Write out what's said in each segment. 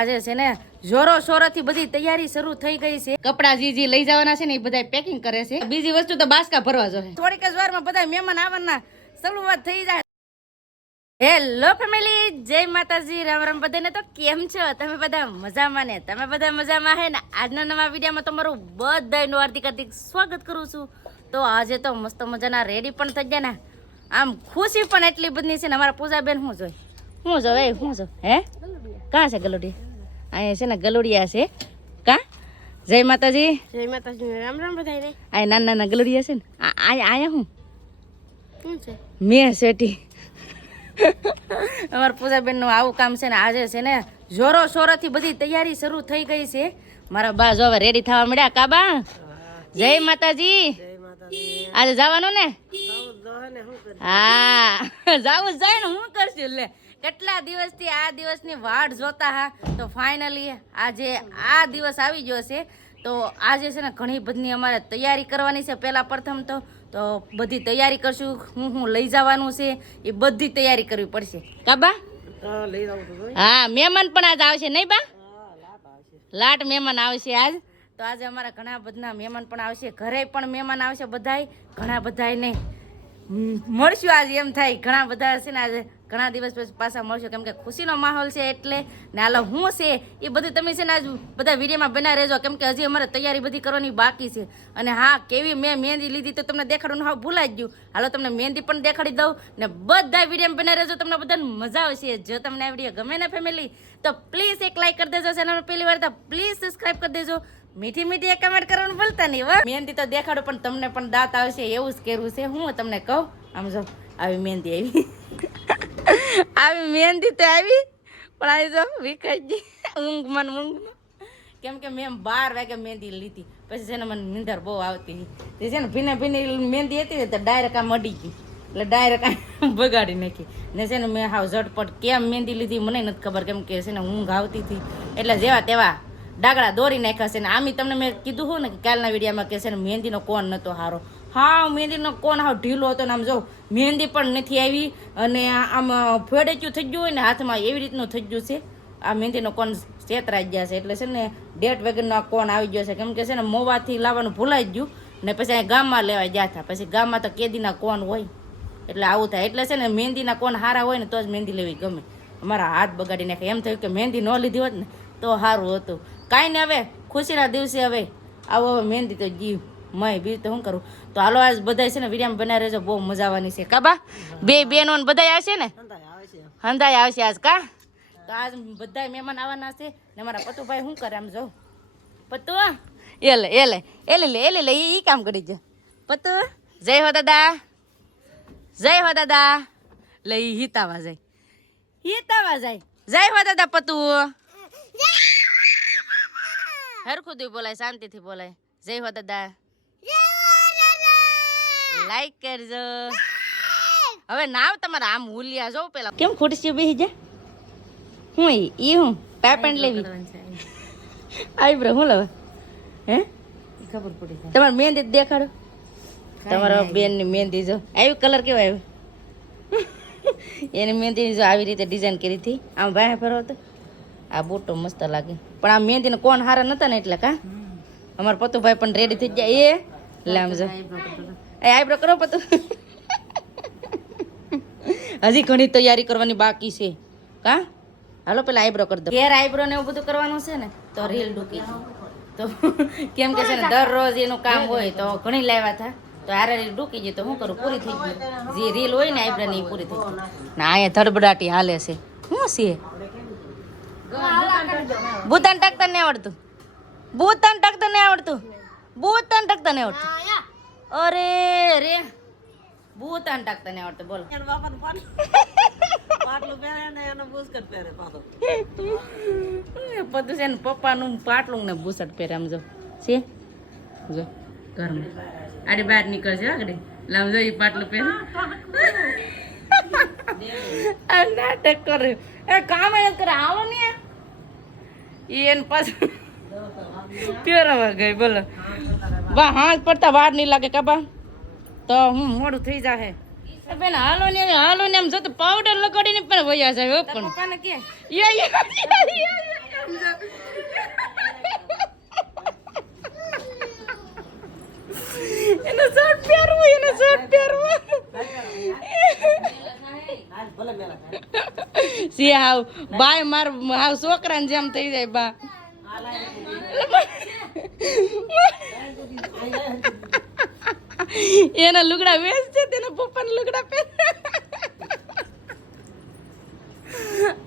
આજે છે ને જોરો શોરોથી બધી તૈયારી શરૂ થઈ ગઈ છે. કપડા જે લઈ જવાના છે ને એ બધા પેકિંગ કરે છે. બીજી વસ્તુ તો બાસકા ભરવા જોઈએ. થોડીક જ વારમાં બધા મહેમાન આવવાના શરૂઆત થઈ જાય. હેલો ફેમિલી, જય માતાજી, રામ રામ બધાને. તો કેમ છો તમે બધા? મજામાં ને? તમે બધા મજામાં હે ને? આજના નવા વિડીયોમાં તમારું બધાનું હાર્દિક હાર્દિક સ્વાગત કરું છું. તો આજે તો મસ્ત મજાના રેડી પણ થઈ ગયા ને, આમ ખુશી પણ એટલી બધી છે ને. અમારા પૂજાબેન શું જોઈ શું જો હે કાં છે ગલુડિયા? અહીંયા છે ને ગલુડિયા છે. કાં? જય માતાજી. જય માતાજી, રામ રામ બધાને. આ નાના નાના ગલુડિયા છે ને. આયા શું છે? મેં શેઠી અમારા પૂજાબેન નું આવું કામ છે ને. આજે છે ને જોરો શોરોથી બધી તૈયારી શરૂ થઈ ગઈ છે. મારા બા જો હવે રેડી થવા મળ્યા. કાબા જય માતાજી. આજે જવાનું ને? હા જાવું જાય ને. હું કરશું લે, કેટલા દિવસથી આ દિવસની વાટ જોતા હા. તો ફાઇનલી આજે આ દિવસ આવી ગયો છે. તો આજે છે ને ઘણી બધી અમારે તૈયારી કરવાની છે. પહેલા પ્રથમ તો બધી તૈયારી કરશું. હું લઈ જવાનું છે એ બધી તૈયારી કરવી પડશે. કાબા હા, મહેમાન પણ આજ આવશે નહીં બા? લાટ મહેમાન આવશે આજ. તો આજે અમારા ઘણા બધા મહેમાન પણ આવશે. ઘરે પણ મહેમાન આવશે બધાય. ઘણા બધાય નહીં મળશું આજે. એમ થાય ઘણા બધા છે ને આજે ઘણા દિવસ પછી પાછા મળશું, કેમ કે ખુશીનો માહોલ છે એટલે. ને હાલો હું છે એ બધું તમે છે ને આજ બધા વિડીયોમાં બના રહેજો, કેમ કે હજી અમારે તૈયારી બધી કરવાની બાકી છે. અને હા, કેવી મેં મહેંદી લીધી તો તમને દેખાડવાનું હા ભૂલાઈ જ ગયું. હાલો તમને મહેંદી પણ દેખાડી દઉં ને બધા વિડીયો બના રહેજો, તમને બધાને મજા આવશે. જો તમને આ વિડીયો ગમે ને ફેમિલી તો પ્લીઝ એક લાઈક કરી દેજો. ચેનલ પહેલી વાર તો પ્લીઝ સબસ્ક્રાઈબ કરી દેજો. મીઠી મીઠી એક કમેન્ટ કરવાનું ભૂલતા નહીં. વાહ, મહેંદી તો દેખાડો પણ તમને પણ દાંત આવશે એવું જ કરવું છે. હું તમને કહું, આમ જો આવી મહેંદી આવી આવી મહેંદી તો આવી પણ આવી જો વિખાઈ ગઈ ઊંઘમાં. કેમ કે મેં 12 વાગે મહેંદી લીધી. પછી છે ને મને નીંદર બહુ આવતી. તે છે ને ભીને ભીની મહેંદી હતી ને તો ડાયરેક્ટ આમ અડી ગઈ, એટલે ડાયરેક્ટ આ બગાડી નાખી. ને છે ને મેં હાવ ઝટપટ કેમ મહેંદી લીધી મને નથી ખબર, કેમ કે છે ને ઊંઘ આવતી હતી એટલે જેવા તેવા ડાગડા દોરી નાખ્યા છે. ને આમી તમને મેં કીધું હોય ને કે કાલના વિડીયોમાં કે છે ને મહેંદીનો કોન નહોતો સારો. હા, મહેંદીનો કોન હાવ ઢીલો હતો ને આમ જો મહેંદી પણ નથી આવી. અને આમ ફેડેચ્યું થઈ ગયું હોય ને હાથમાં એવી રીતનું થઈ ગયું છે. આ મહેંદીનો કોન છેતરાઈ ગયા છે એટલે છે ને ડેટ વગરનો આ કોન આવી ગયો છે. કેમ કે છે ને મોવાથી લાવવાનું ભૂલાઈ જ ગયું ને પછી અહીં ગામમાં લેવા ગયા હતા. પછી ગામમાં તો કેદીના કોન હોય એટલે આવું થાય. એટલે છે ને મહેંદીના કોન સારા હોય ને તો જ મહેંદી લેવી ગમે. અમારા હાથ બગાડી નાખે. એમ થયું કે મહેંદી ન લીધી હોત ને તો સારું હતું. કાંઈ ને હવે ખુશીના દિવસે હવે આવો હવે મહેંદી તો જીવ મય બીજું તો શું કરું. તો હાલો આજ બધા છે ને વિડીયો બનાવી રહેજો, બહુ મજા આવવાની છે. કાબા બે બેનો ને બધા આવશે ને? હંધાઈ આવશે આજ. કા તો આજ બધા મહેમાન આવવાના છે. ને મારા પતુભાઈ શું કરે આમ જો પતુ એલે ઈ કામ કરી છે. પતુ જય હો દાદા, જય હો દાદા. લઈ હિતાવા જાય, જય હો દાદા. પતુ હરખું બોલાય, શાંતિથી બોલાય. જય હો દાદા. લાઈક કરજો. હવે નાવ તમારા આમ હુલિયા જો પેલા કેમ ખુરશી બેસી જા. હું ઈ હું પેપેન્ટ લેવી આઈબ્રો હું લેવા હે ખબર પડી જાય. તમારે મહેંદી દેખાડો. તમારા બેન ની મહેંદી જો આવી કલર કેવો આવ્યો. એની મહેંદી જો આવી રીતે ડિઝાઇન કરી હતી. આમ વાહ ફેરવો તો આ બૂટો મસ્ત લાગે. પણ આ મહેંદી ને કોણ હારા નતા ને એટલે કા અમારા પતુભાઈ પણ રેડી થઈ ગયા. એ લે આમ જો આઈબ્રો કરો પતુ. હજી ઘણી તૈયારી કરવાની બાકી છે. કા હાલો પેલા આઈબ્રો કરી દો. ઘેર આઈબ્રો ને એવું બધું કરવાનું છે ને તો રીલ ડૂકી તો કેમ કે છે ને દરરોજ એનું કામ હોય તો ઘણી લાવ્યા હતા તો આરે રીલ ડૂકી ગઈ તો શું કરું, પૂરી થઈ ગઈ. જે રીલ હોય ને આઈબ્રો ની પૂરી થઈ ગઈ. ના અહીંયા ધડબડાટી હાલે છે. શું છે? ભૂતાન ટકતા નહીં આવડતું. ભૂતાન ટકતા નહીં આવડતું. ભૂતાન ટકતા નહીં આવડતું. અરે રે ભૂતાન ટકતા નહીં આવડતું. બોલો બધું છે ને પપ્પાનું પાટલું ને બુસટ પહેરે. આમ જો છે જો ઘરમાં આડે બહાર નીકળશે આગળ લાવ જો એ પાટલું પહેરે. આ નાટક કરે એ કામ એ કરે. આવો ને એને પાછું પહેરવા ગઈ. બોલો વાહ હાથ પડતા વાર નહીં લાગે કાબા તો હું મોડું થઈ જાય. બેન હાલો ને આમ જો તો પાવડર લગાડીને પણ વયા જાય. પણ પપ્પાને કે સી હાવ બાય માર હાવ છોકરાને જેમ થઈ જાય બા એના લુગડા વેચ છે તેના પપ્પાના લુગડા પહેર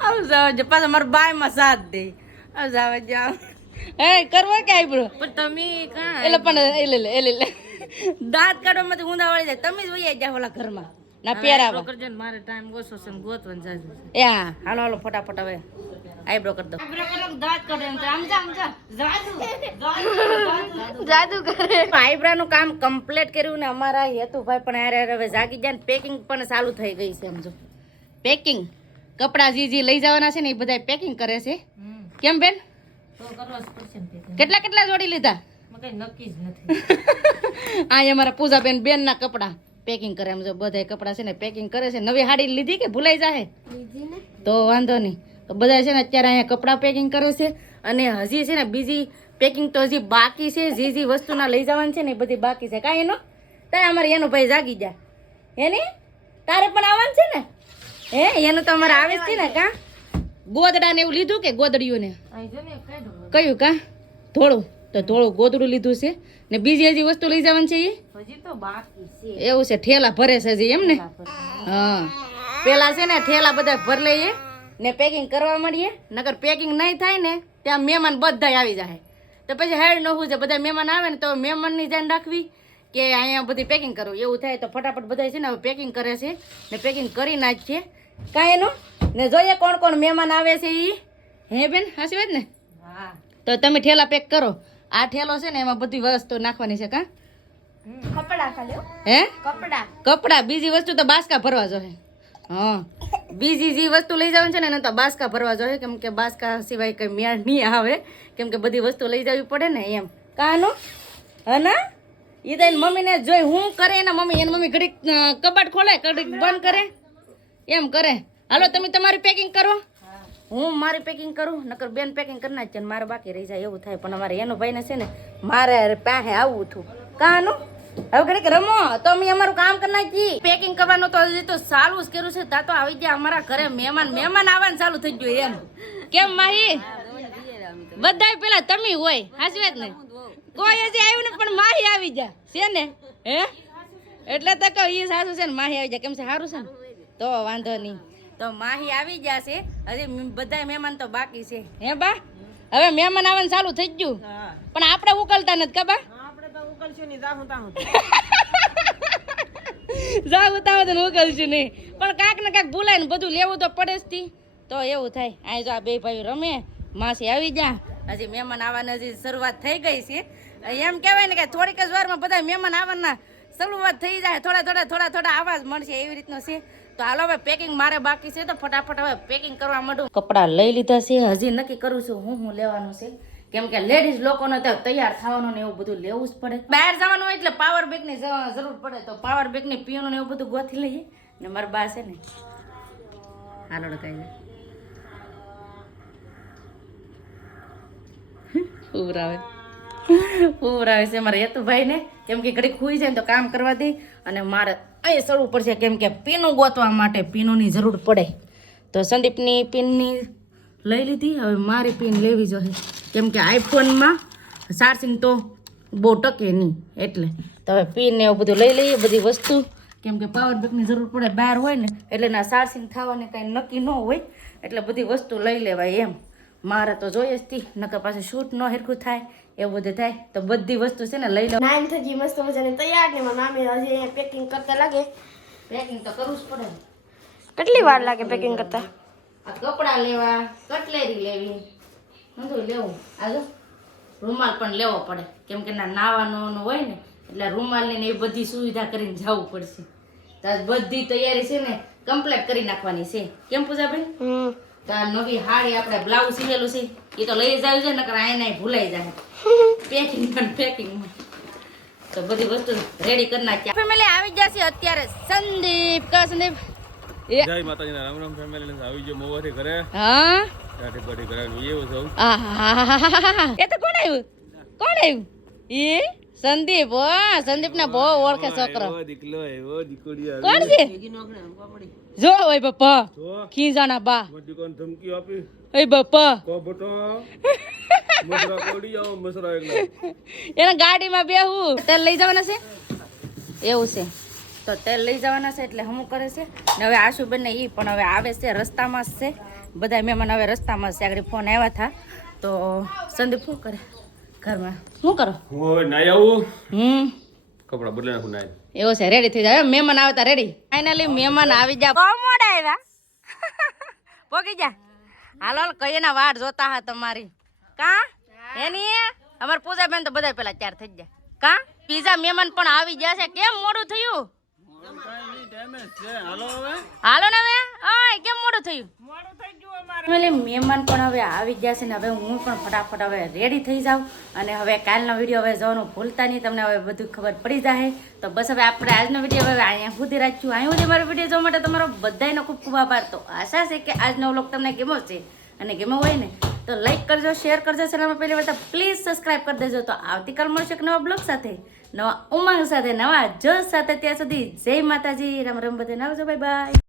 આવ જાવ પાછા મારા બાય માં સાથ દે આવ જાવ જાવ એ કરવા કે આઈબ્રો પણ તમે કા એટલે પણ એટલે દાંત કાઢવામાંથી ઊંધા વળી જાય તમે જ વૈયા જાવ ઓલા ઘરમાં ના પહેરાવા કરજો ને મારે ટાઈમ ઓછો છે ને ગોતવાનું જાજુ એ હા હાલો હાલો ફટાફટ હવે આઈબ્રો કરી દો આઈબ્રો કરો દાંત કાઢે એમ આમ જા જાદુ કરે આઈબ્રો નું કામ કમ્પ્લીટ કર્યું ને અમારા હેતુભાઈ પણ હારે હવે જાગી જાય ને પેકિંગ પણ ચાલુ થઈ ગઈ છે સમજો પેકિંગ કપડા જે લઈ જવાના છે ને એ બધા પેકિંગ કરે છે કેમ બેન કેટલા જોડી લીધા નક્કી જ નથી આ અમારા પૂજાબેન બેન ના કપડા પેકિંગ કરે એમ જો બધા કપડા છે ને પેકિંગ કરે છે નવી હાડી લીધી કે ભૂલાઈ જાય તો વાંધો નહીં તો બધા છે ને અત્યારે અહીંયા કપડા પેકિંગ કરે છે અને હજી છે ને બીજી પેકિંગ તો હજી બાકી છે જે વસ્તુના લઈ જવાની છે ને એ બધી બાકી છે કાંઈ એનો તારે અમારે એનો ભાઈ જાગી જા એની તારે પણ આવવાનું છે ને હે એનું તો અમારે આવે છે ને કા ગોદડા ને એવું લીધું કે ગોદડીયું ને કયું કા થોડું તો થોડું ગોદડું લીધું છે ને બીજી હજી વસ્તુ લઈ જવાની છે એ હજી તો બાકી છે એવું છે ઠેલા ભરે છે હજી એમ ને હા પેલા છે ને ઠેલા બધા ભર લઈએ ને પેકિંગ કરવા મળીએ નકર પેકિંગ નહીં થાય ને ત્યાં મહેમાન બધા આવી જાય તો પછી હેડ નવું છે બધા મહેમાન આવે ને તો મહેમાનની ધ્યાન રાખવી કે અહીંયા બધી પેકિંગ કરવું એવું થાય તો ફટાફટ બધા છે ને હવે પેકિંગ કરે છે ને પેકિંગ કરી નાખીએ કાંઈ એનું ને જોઈએ કોણ કોણ મહેમાન આવે છે એ હે બેન હાચી વાત ને હા તો તમે ઠેલા પેક કરો આ ઠેલો છે ને એમાં બધી વસ્તુ નાખવાની છે કા કપડા ખાલી હે કપડા બીજી વસ્તુ તો બાસકા ભરવા જોઈએ હા બીજી જે વસ્તુ લઈ જવાની છે ને એને તો બાસકા ભરવા જોઈએ કેમ કે બાસકા સિવાય કઈ મેળ નહીં આવે કેમ કે બધી વસ્તુ લઈ જવી પડે ને એમ કાનો હના એ તો એની મમ્મીને જોઈ હું કરે એના મમ્મી એની મમ્મી ઘડીક કબાટ ખોલે ઘડીક બંધ કરે એમ કરે હાલો તમે તમારી પેકિંગ કરો હું મારી પેકિંગ કરું નકર બેન પેકિંગ કરી નાખે મારે બાકી રહી જાય એવું થાય પણ અમારે એનો ભાઈને છે ને મારે પાસે આવવું હતું કાનું હવે ઘડીક રમો તો અમે અમારું કામ કરી નાખી પેકિંગ કરવાનું તો હજી તો સારું જ કર્યું છે તા તો આવી ગયા અમારા ઘરે મહેમાન આવવાનું ચાલુ થઈ ગયું એમ કેમ માહી બધાય પેલા તમે હોય હાચી વાત ને કોઈ હજી આવ્યું ને પણ માહી આવી જા છે ને હે એટલે તો કહું એ સારું છે ને માહી આવી જાય કેમ છે સારું છે ને તો વાંધો નહીં તો માહી આવી જશે હજી બધા મહેમાન તો બાકી છે હે બા હવે મહેમાન આવવાનું ચાલુ થઈ ગયું પણ આપણે ઉકલતા નથી કા બા જાવું તાવ તો ઉકલશું નહીં પણ કાંક ને કાંક ભૂલાય ને બધું લેવું તો પડે જ તી તો એવું થાય આ જો આ બે ભાઈ રમે માસી આવી જા હજી મહેમાન આવવાની હજી શરૂઆત થઈ ગઈ છે એમ કહેવાય ને કે થોડીક જ વારમાં બધા મહેમાન આવવાના શરૂઆત થઈ જાય થોડા આવાજ મળશે એવી રીતનો છે તો હાલો હવે પેકિંગ મારે બાકી છે તો ફટાફટ હવે પેકિંગ કરવા માંડું કપડાં લઈ લીધા છે હજી નક્કી કરું છું હું લેવાનું છે કેમ કે લેડીઝ લોકોને તો તૈયાર થવાનું ને એવું બધું લેવું જ પડે બહાર જવાનું હોય એટલે પાવર બેગ ની જરૂર પડે તો પાવર બેગ ની પીવાનું ને એવું બધું ગોથી લઈએ ને મારા બા છે ને હાલો કઈ ઉભરાવે છે મારે હેતુભાઈ ને કેમ કે ઘડીક ખુઈ જાય તો કામ કરવા દે અને મારે અહીં ચડવું પડશે કેમ કે પીનું ગોતવા માટે પીનોની જરૂર પડે તો સંદીપની પિનની લઈ લીધી હવે મારી પિન લેવી જોઈએ કેમ કે આઈફોનમાં ચાર્જિંગ તો બહુ ટકે નહીં એટલે તો હવે પિન ને એવું બધું લઈ લઈએ બધી વસ્તુ કેમ કે પાવર બેંકની જરૂર પડે બહાર હોય ને એટલે ના ચાર્જિંગ થવાને કાંઈ નક્કી ન હોય એટલે બધી વસ્તુ લઈ લેવાય એમ મારે તો જોઈએ જ તી નકર પાછું શૂટ ન હેરખું થાય એવું બધું થાય તો બધી વસ્તુ છે ને લઈ લો નાઈન થઈ ગઈ મસ્ત મજાની તૈયાર ને મામી હજી પેકિંગ કરતા લાગે પેકિંગ તો કરવું જ પડે કેટલી વાર લાગે પેકિંગ કરતા આ કપડાં લેવા કટલેરી લેવી બધું લેવું આ રૂમાલ પણ લેવો પડે કેમ કે નાવાનું હોય ને એટલે રૂમાલની ને એ બધી સુવિધા કરીને જવું પડશે તો બધી તૈયારી છે ને કમ્પ્લીટ કરી નાખવાની છે કેમ પૂજાબેન તો આ નવી હાડી આપણે બ્લાઉઝ સીવેલું છે એ તો લઈ જાવ છે નકર આઈને ભૂલાઈ જાય પેકિંગ તો બધી વસ્તુ રેડી કરી નાખી ફેમિલી આવી જશે અત્યારે સંદીપ કા સંદીપ જય માતાજીના રામ રામ ફેમિલી આવી ગયો મોવાથી ઘરે હા ગાડી ગાડી કરાવી એવું સૌ એ તો કોણ આવ્યું એ સંદીપ હો સંદીપ ને બહુ ઓળખે છોકરો એવો દીકલો એવો દીકડી આવી કોણ છે જો ઓય બાપા જો ખીજાના બા મોટી કોણ ધમકી આપી ઓય બાપા કો બટો મસરા કોડી જાઓ મસરા એકલા એના ગાડીમાં બેહું તેલ લઈ જવાના છે એવું છે તો તેલ લઈ જવાના છે એટલે હમું કરે છે ને હવે આશુબેન ને ઈ પણ હવે આવે છે રસ્તામાં જ છે બધા મહેમાન હવે રસ્તામાં જ છે આગળ ફોન આવ્યા હતા તો સંદીપ શું કરે ઘરમાં શું કરો હું હવે નાઈ આવું કપડા બદલી નાખું નાઈ એવું છે રેડી થઈ જાય મહેમાન આવતા રેડી ફાઇનલી મહેમાન આવી જા બહુ મોડા આવ્યા પોકી જા હાલો હાલો કઈ ના વાટ જોતા હા તમારી કા એની અમાર પૂજા બેન તો બધા પેલા તૈયાર થઈ જાય કા પીઝા મહેમાન પણ આવી ગયા છે કેમ મોડું થયું હાલો ને હવે ઓય કેમ મોડું થયું મહેમાન પણ હવે આવી ગયા છે ને હવે હું પણ ફટાફટ હવે રેડી થઈ જાઉં અને હવે કાલનો વિડીયો હવે જોવાનું ભૂલતા નહીં તમને હવે બધું ખબર પડી જાય તો બસ હવે આપણે આજનો વિડીયો હવે અહીંયા સુધી રાખ્યું અહીં સુધી મારો વિડીયો જોવા માટે તમારો બધાનો ખૂબ ખૂબ આભાર તો આશા છે કે આજનો વ્લોગ તમને ગમ્યો છે અને ગમ્યો હોય ને તો લાઈક કરજો શેર કરજો ચેનલમાં પહેલી વાર તો પ્લીઝ સબસ્ક્રાઈબ કરી દેજો તો આવતીકાલ મળશે એક નવા બ્લોગ સાથે નવા ઉમંગ સાથે નવા જોશ સાથે ત્યાં સુધી જય માતાજી રામ રામ બધે આવજો બાય બાય